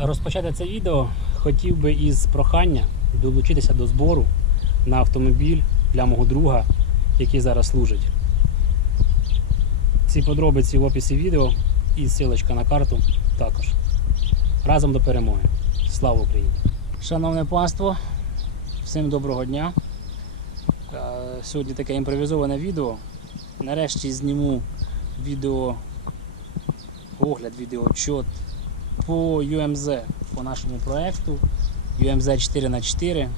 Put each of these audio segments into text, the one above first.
розпочати це відео хотів би із прохання долучитися до збору на автомобіль для мого друга, який зараз служить. Ці подробиці в описі відео і ссылочка на карту також. Разом до перемоги. Слава Україні! Шановне панство, всім доброго дня. Е, Сьогодні таке імпровізоване відео. Нарешті зніму відео огляд, відеоотчет по UMZ, по нашому проекту UMZ 4х4.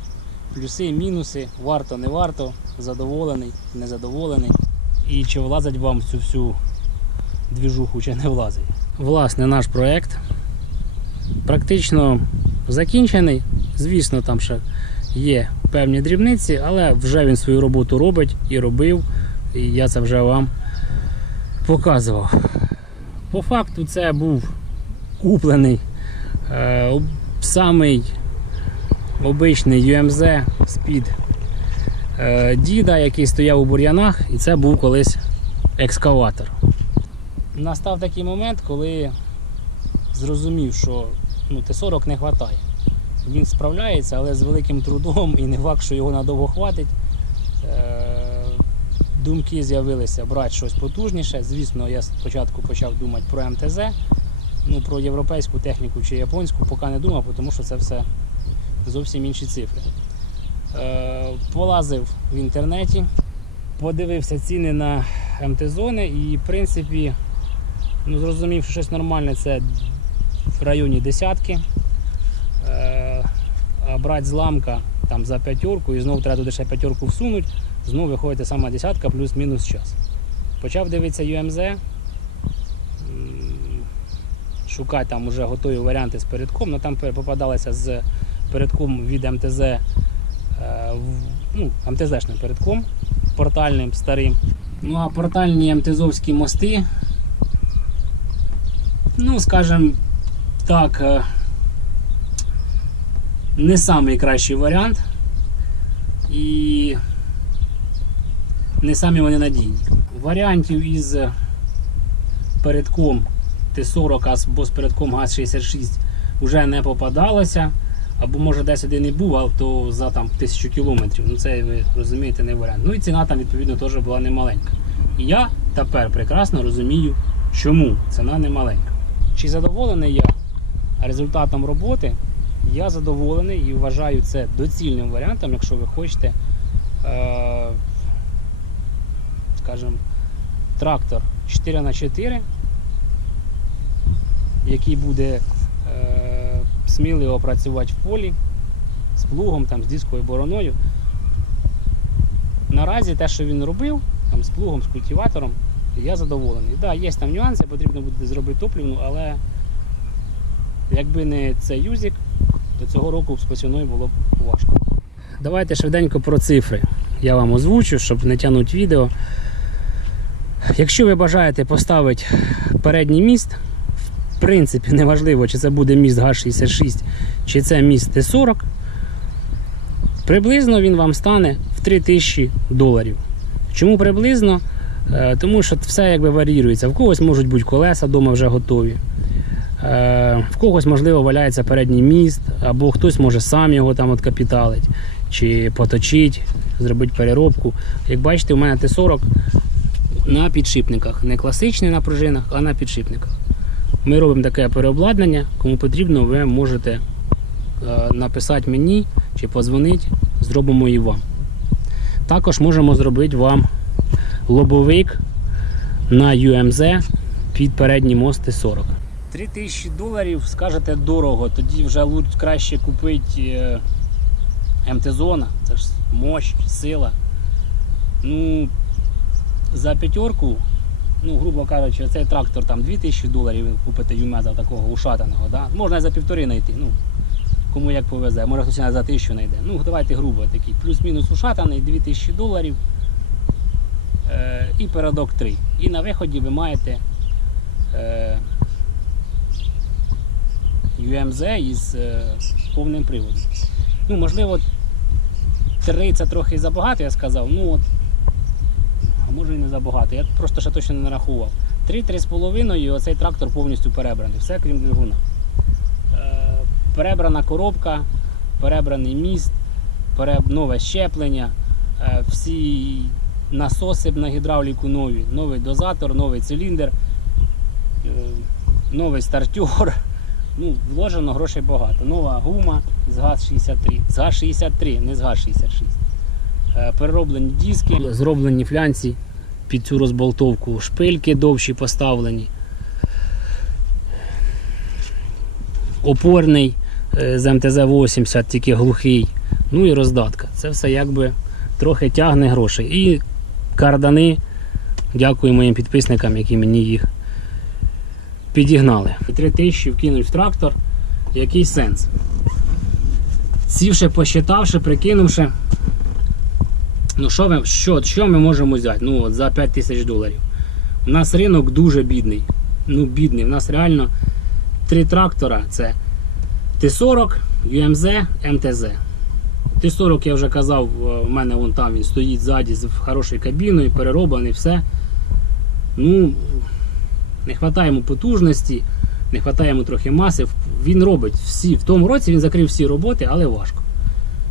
Плюси, мінуси, варто, не варто, задоволений, незадоволений. І чи влазить вам цю всю двіжуху, чи не влазить. Власне, наш проект практично закінчений. Звісно, там ще є певні дрібниці, але вже він свою роботу робить і робив. І я це вже вам показував. По факту це був куплений е, самий обичний UMZ з-під е, діда, який стояв у бур'янах, і це був колись екскаватор. Настав такий момент, коли зрозумів, що ну, Т-40 не вистачає. Він справляється, але з великим трудом і не факт, що його надовго хватить. Е, Думки з'явилися брати щось потужніше. Звісно, я спочатку почав думати про МТЗ, ну про європейську техніку чи японську, поки не думав, тому що це все зовсім інші цифри. Е, Полазив в інтернеті, подивився ціни на МТ-зони і, в принципі, ну, зрозумів, що щось нормальне це в районі десятки. Е, А брати зламка там за п'ятерку і знову треба туди ще п'ятерку всунути, знову виходить сама десятка плюс-мінус час. Почав дивитися UMZ, шукати там вже готові варіанти з передком, але там попадалися з передком від МТЗ, е, ну, МТЗ-шним передком, портальним старим. Ну а портальні МТЗовські мости, ну, скажімо так, е, не самий кращий варіант. І не самі вони надійні. Варіантів із передком Т-40 або з передком ГАЗ-66 вже не попадалося. Або може десь один і був, але то за там тисячу кілометрів. Ну це ви розумієте, не варіант. Ну і ціна там відповідно теж була немаленька. І я тепер прекрасно розумію, чому ціна немаленька. Чи задоволений я результатом роботи? Я задоволений і вважаю це доцільним варіантом, якщо ви хочете, е, скажімо, трактор 4х4, який буде е, сміливо працювати в полі з плугом, там, з дискою бороною. Наразі те, що він робив, там, з плугом, з культиватором, я задоволений. Так, да, є там нюанси, потрібно буде зробити топливну, але якби не цей юзик, то цього року з посівною було б важко. Давайте швиденько про цифри. Я вам озвучу, щоб не тягнути відео. Якщо ви бажаєте поставити передній міст, принципі, неважливо, чи це буде міст ГАЗ-66, чи це міст Т-40, приблизно він вам стане в 3000 доларів. Чому приблизно? Е, Тому що все якби варіюється. В когось можуть бути колеса вдома вже готові. Е, В когось, можливо, валяється передній міст, або хтось може сам його там капіталить, чи поточить, зробити переробку. Як бачите, у мене Т-40 на підшипниках. Не класичний на пружинах, а на підшипниках. Ми робимо таке переобладнання. Кому потрібно, ви можете е, написати мені чи подзвонити, зробимо і вам. Також можемо зробити вам лобовик на UMZ під передній мост Т-40. 3000 доларів скажете дорого, тоді вже краще купити е, МТ-зона, це ж мощь, сила. Ну, за п'ятерку, ну, грубо кажучи, цей трактор там 2000 доларів ви купите юмеза такого ушатаного. Да? Можна за півтори знайти. Ну, кому як повезе, може хтось за тисячу знайде. Ну, давайте грубо такий. Плюс-мінус ушатаний, 2000 доларів е, і передок 3. І на виході ви маєте е, UMZ із е, повним приводом. Ну, можливо, 3 це трохи забагато, я сказав. Ну от, а може і не забагато. Я просто ще точно не нарахував. 3-3,5 і оцей трактор повністю перебраний. Все крім двигуна. Е, перебрана коробка, перебраний міст, нове щеплення, е, всі насоси на гідравліку нові, новий дозатор, новий циліндр, е, новий стартер. Ну, вложено грошей багато. Нова гума з ГАЗ-63. З ГАЗ-63, не з ГАЗ-66. Е, Перероблені диски, зроблені флянці під цю розболтовку, шпильки довші поставлені. Опорний е, з МТЗ-80, тільки глухий. Ну і роздатка. Це все якби трохи тягне грошей. І кардани, дякую моїм підписникам, які мені їх підігнали. Три тисячі вкинуть в трактор. Який сенс? Сівши, посчитавши, прикинувши. Ну, що ми, що, що ми можемо взяти? Ну, от за 5 тисяч доларів. У нас ринок дуже бідний. Ну, бідний. У нас реально три трактора: це Т-40, UMZ, МТЗ. Т-40, я вже казав, в мене вон там він стоїть ззаді з хорошою кабіною, перероблений, все. Ну, не вистачає йому потужності, не вистачає йому трохи маси. Він робить всі. В тому році він закрив всі роботи, але важко.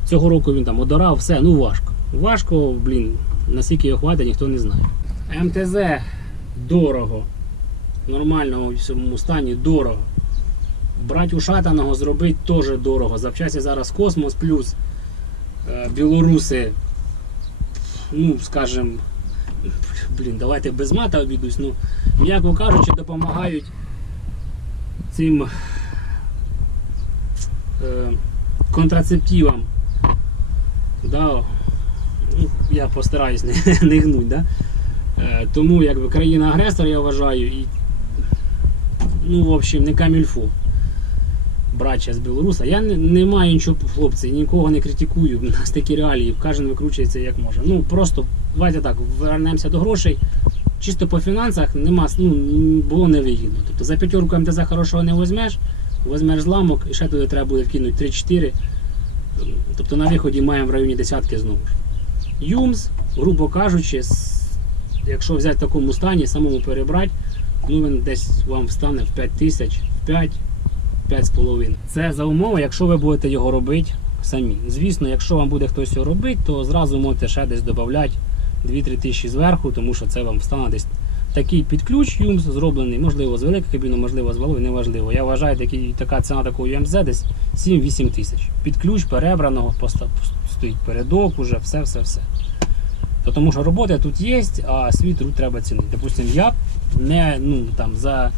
Цього року він там одорав, все, ну важко. Важко, блін, наскільки його хватить, ніхто не знає. МТЗ дорого. В всьому стані дорого. Брать ушатаного зробити теж дорого. Запчасті зараз Космос плюс е, білоруси, ну, скажімо, блін, давайте без мата обійдусь, ну, м'яко кажучи, допомагають цим е, контрацептивам. Да, ну, я постараюсь не, не гнуть, да? Е, тому якби країна-агресор, я вважаю, і ну, в общем, не камільфо. Браття з Білоруса. Я не, не маю нічого, хлопці, нікого не критикую. У нас такі реалії, кожен викручується як може. Ну просто давайте так, вернемося до грошей. Чисто по фінансах нема, ну, було невигідно. Тобто за п'ятерку МТЗ хорошого не візьмеш, візьмеш зламок і ще туди треба буде вкинути 3-4. Тобто на виході маємо в районі десятки знову ж. Юмс, грубо кажучи, якщо взяти в такому стані, самому перебрати, ну він десь вам встане в 5 тисяч, в 5, 5,5. Це за умови, якщо ви будете його робити самі. Звісно, якщо вам буде хтось його робити, то зразу можете ще десь додати 2-3 тисячі зверху, тому що це вам встане десь такий під ключ юмс зроблений, можливо, з великою кабіною, можливо, з малою, неважливо. Я вважаю, такий, така ціна такого UMZ десь 7-8 тисяч. Під ключ перебраного, поста- стоїть передок, уже все-все-все. То Тому що робота тут є, а свій труд треба цінити. Допустим, я не ну, там, за,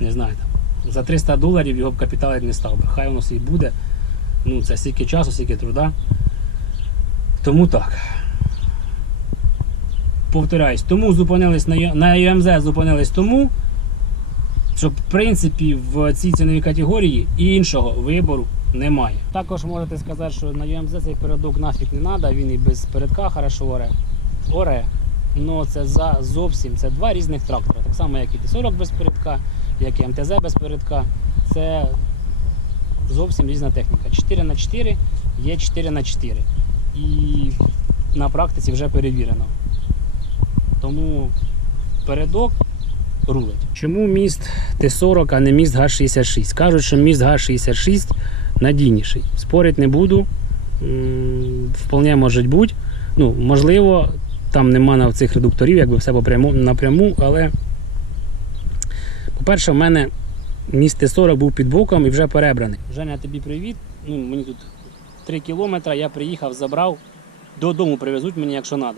не знаю, там, за 300 доларів його б капіталити не став би. Хай воно собі буде. Ну, це стільки часу, стільки труда. Тому так. Повторяюсь, тому зупинились на, на ЮМЗ зупинились тому, що в принципі в цій ціновій категорії іншого вибору немає. Також можете сказати, що на ЮМЗ цей передок нафіг не треба, він і без передка хорошо оре. Оре. Ну це за зовсім це два різних трактора. Так само, як і Т-40 без передка, як і МТЗ без передка. Це зовсім різна техніка. 4 на 4 є 4 на 4 І на практиці вже перевірено. Тому передок рулить. Чому міст Т-40, а не міст ГАЗ-66? Кажуть, що міст ГАЗ-66 надійніший. Спорить не буду. Вполне може бути. Ну, можливо, там нема на цих редукторів, якби все по пряму, напряму, але, по-перше, в мене міст Т-40 був під боком і вже перебраний. Женя, тобі привіт. Ну, мені тут 3 кілометри, я приїхав, забрав. Додому привезуть мені, якщо треба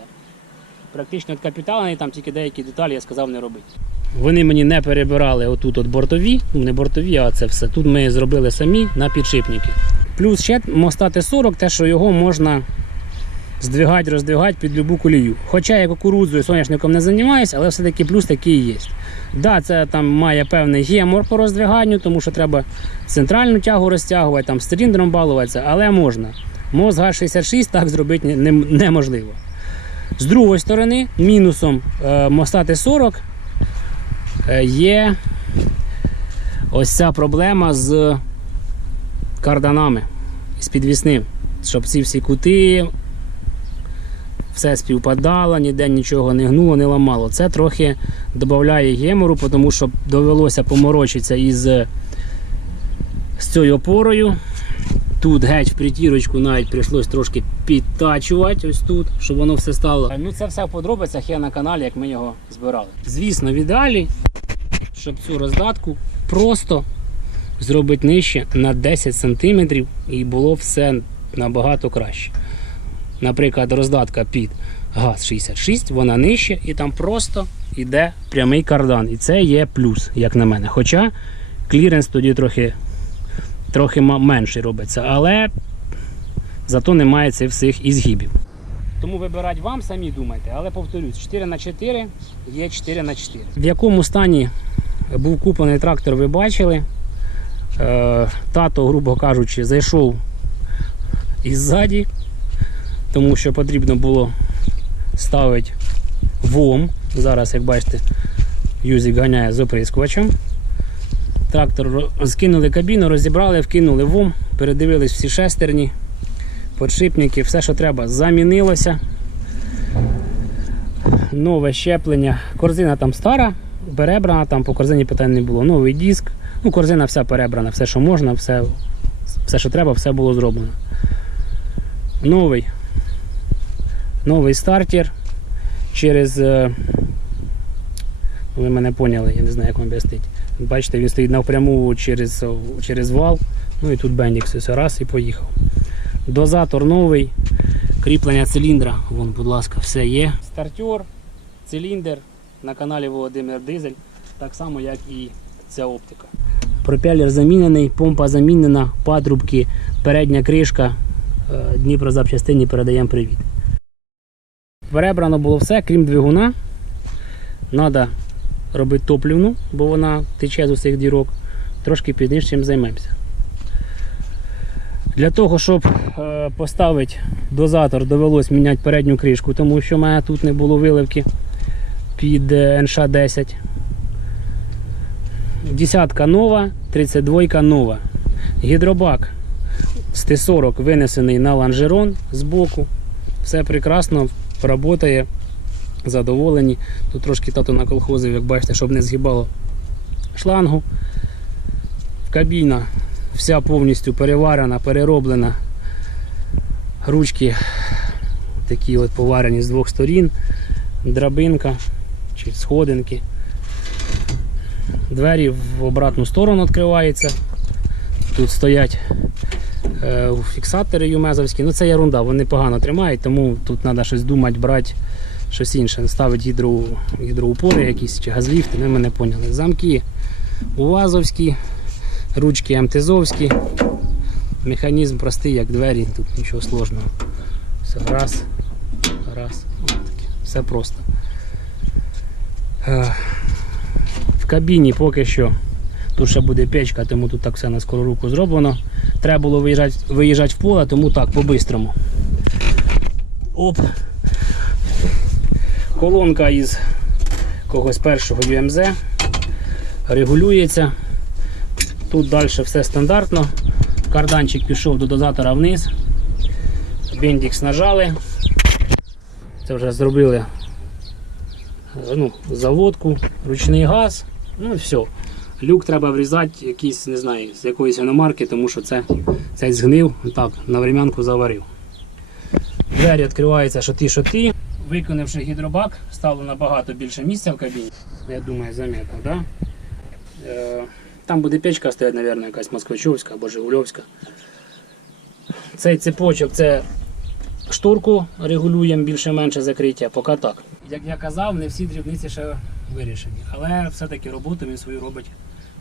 практично відкапіталений, там тільки деякі деталі я сказав не робити. Вони мені не перебирали отут от бортові, ну не бортові, а це все. Тут ми зробили самі на підшипники. Плюс ще моста Т-40, те, що його можна здвигати, роздвигати під любу колію. Хоча я кукурудзою соняшником не займаюся, але все-таки плюс такий є. Да, це там має певний гемор по роздвиганню, тому що треба центральну тягу розтягувати, там з циліндром балуватися, але можна. Моз Г-66 так зробити не- не- неможливо. З другої сторони, мінусом е, моста Т-40 е, є ось ця проблема з карданами, з підвісним. Щоб ці всі кути все співпадало, ніде нічого не гнуло, не ламало. Це трохи додає гемору, тому що довелося поморочитися із з цією опорою. Тут геть в притірочку навіть прийшлось трошки підтачувати ось тут, щоб воно все стало. Ну це все в подробицях є на каналі, як ми його збирали. Звісно, в ідеалі, щоб цю роздатку просто зробити нижче на 10 см і було все набагато краще. Наприклад, роздатка під газ 66, вона нижче і там просто йде прямий кардан. І це є плюс, як на мене. Хоча кліренс тоді трохи, трохи менший робиться, але зато немає цих всіх ізгибів. Тому вибирати вам самі думайте, але повторюсь, 4 на 4 є 4 на 4 В якому стані був куплений трактор, ви бачили. Е, Тато, грубо кажучи, зайшов іззаді, тому що потрібно було ставити ВОМ. Зараз, як бачите, Юзик ганяє з оприскувачем. Трактор скинули кабіну, розібрали, вкинули ВОМ, передивились всі шестерні, подшипники, все, що треба, замінилося. Нове щеплення. Корзина там стара, перебрана, там по корзині питань не було. Новий диск. Ну, корзина вся перебрана, все, що можна, все, все що треба, все було зроблено. Новий. Новий стартер через. е, Ви мене поняли, я не знаю, як вам об'яснити. Бачите, він стоїть напряму через, через вал. Ну і тут бендікс ось раз і поїхав. Дозатор новий, кріплення циліндра, вон, будь ласка, все є. Стартер, циліндр на каналі Володимир Дизель, так само, як і ця оптика. Пропелер замінений, помпа замінена, патрубки, передня кришка. Е, Дніпро запчастині передаємо привіт. Перебрано було все, крім двигуна. Треба робити топлівну, бо вона тече з усіх дірок. Трошки пізніше чим займемося. Для того, щоб е, поставити дозатор, довелось міняти передню кришку, тому що в мене тут не було виливки під е, НШ-10. Десятка нова, 32 нова. Гідробак з Т-40 винесений на лонжерон з боку. Все прекрасно, працює, задоволені. Тут трошки тато на колхозив, як бачите, щоб не згибало шлангу. Кабіна вся повністю переварена, перероблена. Ручки такі от поварені з двох сторін, драбинка чи сходинки. Двері в обратну сторону відкриваються. Тут стоять е, фіксатори юмезовські. Ну це ерунда, вони погано тримають, тому тут треба щось думати, брати щось інше. Ставити гідро, гідроупори якісь чи газліфти, ви мене поняли. Замки УАЗовські, ручки МТЗовські. Механізм простий, як двері, тут нічого сложного. Все, раз, раз. Таке. Все просто. Е, В кабіні поки що тут ще буде печка, тому тут так все на скору руку зроблено. Треба було виїжджати, виїжджати в поле, тому так, по-бистрому. Оп. Колонка із когось першого UMZ регулюється. Тут далі все стандартно. Карданчик пішов до дозатора вниз. Бендікс нажали. Це вже зробили ну, заводку, ручний газ. Ну і все. Люк треба врізати якийсь, не знаю, з якоїсь іномарки, тому що це цей згнив, так, на врем'янку заварив. Двері відкриваються шоти-шоти. Виконавши гідробак, стало набагато більше місця в кабіні. Я думаю, заметно, да? Е, Там буде печка стоять, мабуть, якась москвичовська або Жигульовська. Цей цепочок це шторку регулюємо більше-менше закриття, поки так. Як я казав, не всі дрібниці ще вирішені. Але все-таки роботу він свою робить,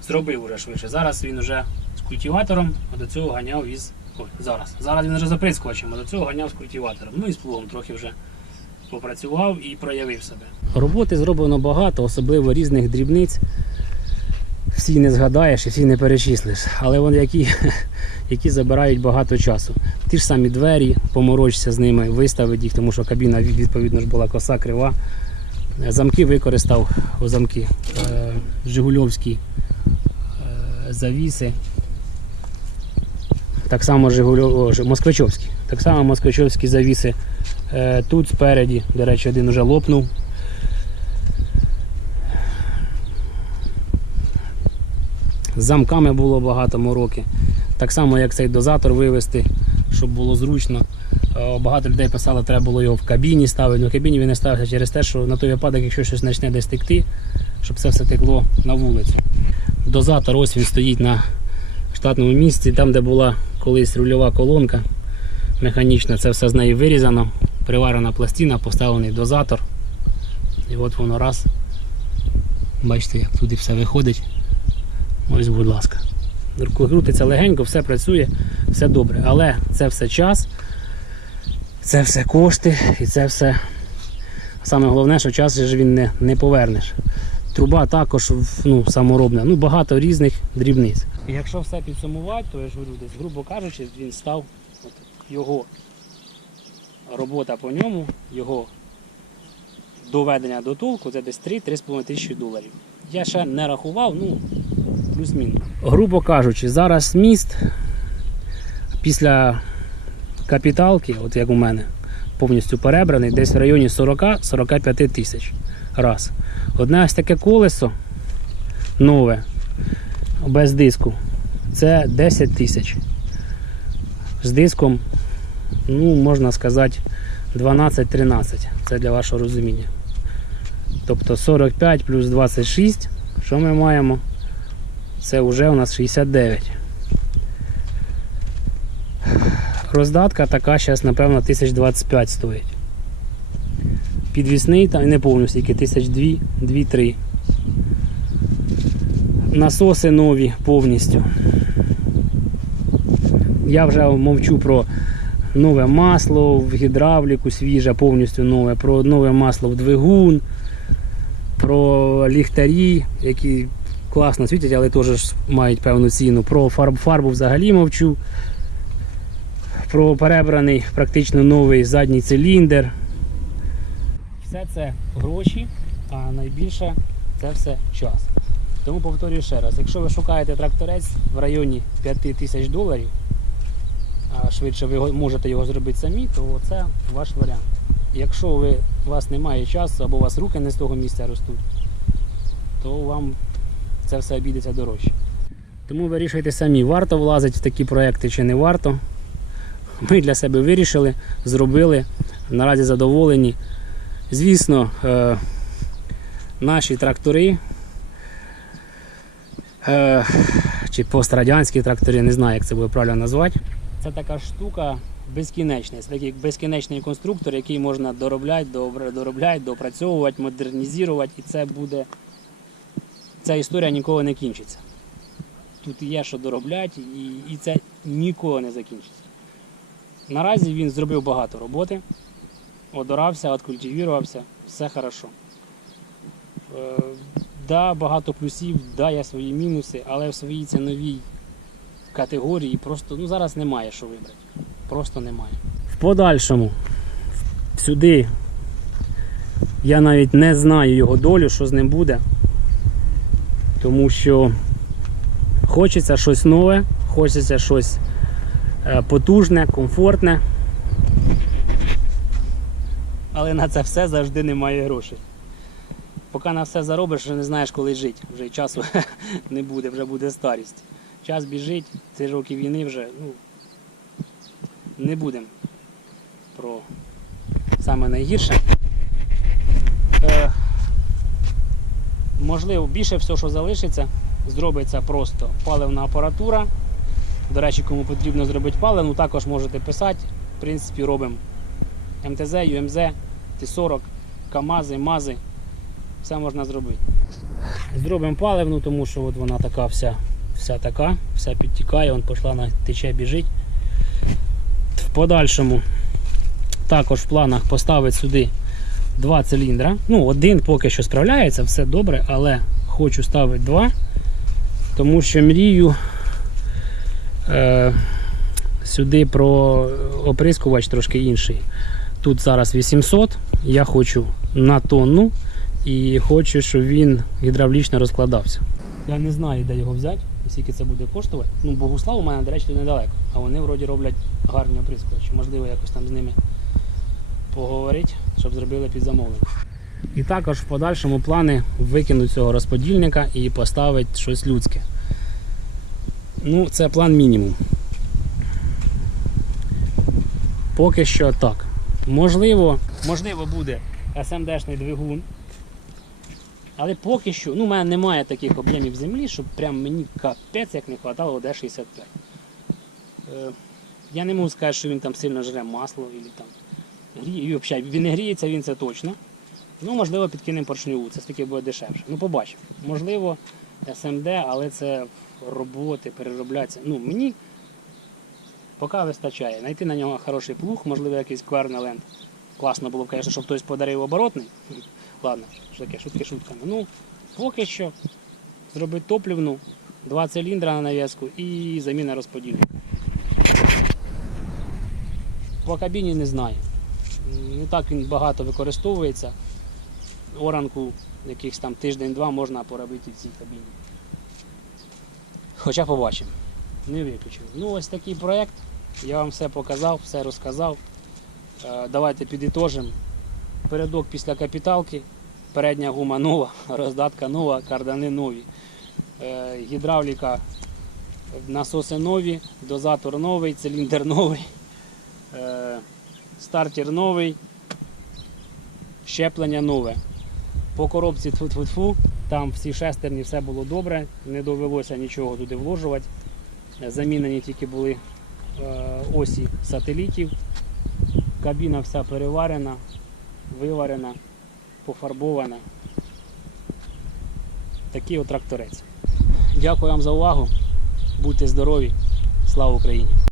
зробив уже швидше. Зараз він вже з культиватором, а до цього ганяв із. Ой, зараз. Зараз він вже з оприскувачем, а до цього ганяв з культиватором. Ну і з плугом трохи вже попрацював і проявив себе. Роботи зроблено багато, особливо різних дрібниць. Всі не згадаєш і всі не перечислиш, але вони які, які забирають багато часу. Ті ж самі двері, поморочся з ними, виставити їх, тому що кабіна відповідно ж була коса, крива. Замки використав о, замки е, Жигульовські е, завіси. Так само Жигульов... Москвичовські. Так само москвичовські завіси тут спереді. До речі, один вже лопнув. З замками було багато мороки. Так само, як цей дозатор вивести, щоб було зручно. Е, Багато людей писало, треба було його в кабіні ставити. Ну, в кабіні він не ставився через те, що на той випадок, якщо щось почне десь текти, щоб це все текло на вулицю. Дозатор ось він стоїть на штатному місці, там, де була колись рульова колонка механічна, це все з неї вирізано, приварена пластина, поставлений дозатор. І от воно раз. Бачите, як туди все виходить. Ось, будь ласка. Крутиться легенько, все працює, все добре. Але це все час, це все кошти і це все. Саме головне, що час ж він не, не повернеш. Труба також ну, саморобна, ну багато різних дрібниць. Якщо все підсумувати, то я ж говорю, десь, грубо кажучи, він став от, його робота по ньому, його доведення до толку, це десь 3-3,5 тисячі доларів. Я ще не рахував, ну плюс-мінус. Грубо кажучи, зараз міст після капіталки, от як у мене, повністю перебраний, десь в районі 40-45 тисяч. Раз. Одне ось таке колесо нове, без диску, це 10 тисяч. З диском, ну, можна сказати, 12-13. Це для вашого розуміння. Тобто 45 плюс 26, що ми маємо? Це вже у нас 69. Роздатка така зараз, напевно, 1025 стоїть. Підвісний там не повністю, тільки 1002-2-3. Насоси нові повністю. Я вже мовчу про нове масло в гідравліку, свіже, повністю нове, про нове масло в двигун, про ліхтарі, які класно світять, але теж мають певну ціну. Про фарб, фарбу взагалі мовчу. Про перебраний практично новий задній циліндр. Все це гроші, а найбільше це все час. Тому повторюю ще раз, якщо ви шукаєте тракторець в районі 5 тисяч доларів, а швидше ви можете його зробити самі, то це ваш варіант. Якщо ви, у вас немає часу або у вас руки не з того місця ростуть, то вам це все обійдеться дорожче. Тому вирішуйте самі, варто влазити в такі проекти чи не варто. Ми для себе вирішили, зробили, наразі задоволені. Звісно, е, наші трактори е, чи пострадянські трактори, не знаю, як це буде правильно назвати. Це така штука безкінечна. Це такий безкінечний конструктор, який можна доробляти, доробляти, допрацьовувати, модернізувати, і це буде. Ця історія ніколи не кінчиться. Тут є що доробляти, і, і це ніколи не закінчиться. Наразі він зробив багато роботи, одорався, откультивірувався, все хорошо. Е, да, багато плюсів, да, є свої мінуси, але в своїй ціновій категорії просто ну, зараз немає що вибрати. Просто немає. В подальшому сюди я навіть не знаю його долю, що з ним буде. Тому що хочеться щось нове, хочеться щось е, потужне, комфортне. Але на це все завжди немає грошей. Поки на все заробиш, вже не знаєш, коли жити. Вже й часу не буде, вже буде старість. Час біжить, ці роки війни вже, ну, не будемо про саме найгірше. Е, можливо, більше все, що залишиться, зробиться просто паливна апаратура. До речі, кому потрібно зробити паливну, також можете писати. В принципі, робимо МТЗ, ЮМЗ, Т-40, КАМАЗи, МАЗи. Все можна зробити. Зробимо паливну, тому що от вона така вся, вся така, вся підтікає, вон пішла на тече, біжить. В подальшому також в планах поставити сюди два циліндра. Ну, один поки що справляється, все добре, але хочу ставити два, тому що мрію е, сюди про оприскувач трошки інший. Тут зараз 800, я хочу на тонну і хочу, щоб він гідравлічно розкладався. Я не знаю, де його взяти, скільки це буде коштувати. Ну, Богуслав у мене, до речі, недалеко. А вони вроді роблять гарні оприскувачі. Можливо, якось там з ними поговорити, щоб зробили під замовлення. І також в подальшому плани викинути цього розподільника і поставити щось людське. Ну, це план мінімум. Поки що так. Можливо, можливо буде СМД-шний ем двигун. Але поки що, ну, у мене немає таких об'ємів землі, щоб прям мені капець як не вистачало Д-65. Е, я не можу сказати, що він там сильно жре масло і там гріє. І взагалі, він не гріється, він це точно. Ну, можливо, підкинемо поршневу, це таки буде дешевше. Ну, побачимо. Можливо, СМД, але це роботи, переробляться. Ну, мені поки вистачає. Знайти на нього хороший плуг, можливо, якийсь квернеленд. Класно було б, звісно, щоб хтось подарив оборотний. Ладно, що таке, шутки шутками. Ну, поки що зробити топливну, два циліндра на нав'язку і заміна розподільника. По кабіні не знаю. Не так він багато використовується. Оранку якихось там тиждень-два можна поробити в цій кабіні. Хоча побачимо. Не виключив. Ну ось такий проєкт. Я вам все показав, все розказав. Е, Давайте підітожимо. Передок після капіталки, передня гума нова, роздатка нова, кардани нові. Е, Гідравліка, насоси нові, дозатор новий, циліндр новий, е, стартер новий, щеплення нове. По коробці тфу-тфу-тфу, там всі шестерні, все було добре, не довелося нічого туди вложувати. Е, Замінені тільки були осі сателітів. Кабіна вся переварена, виварена, пофарбована. Такий от тракторець. Дякую вам за увагу. Будьте здорові. Слава Україні!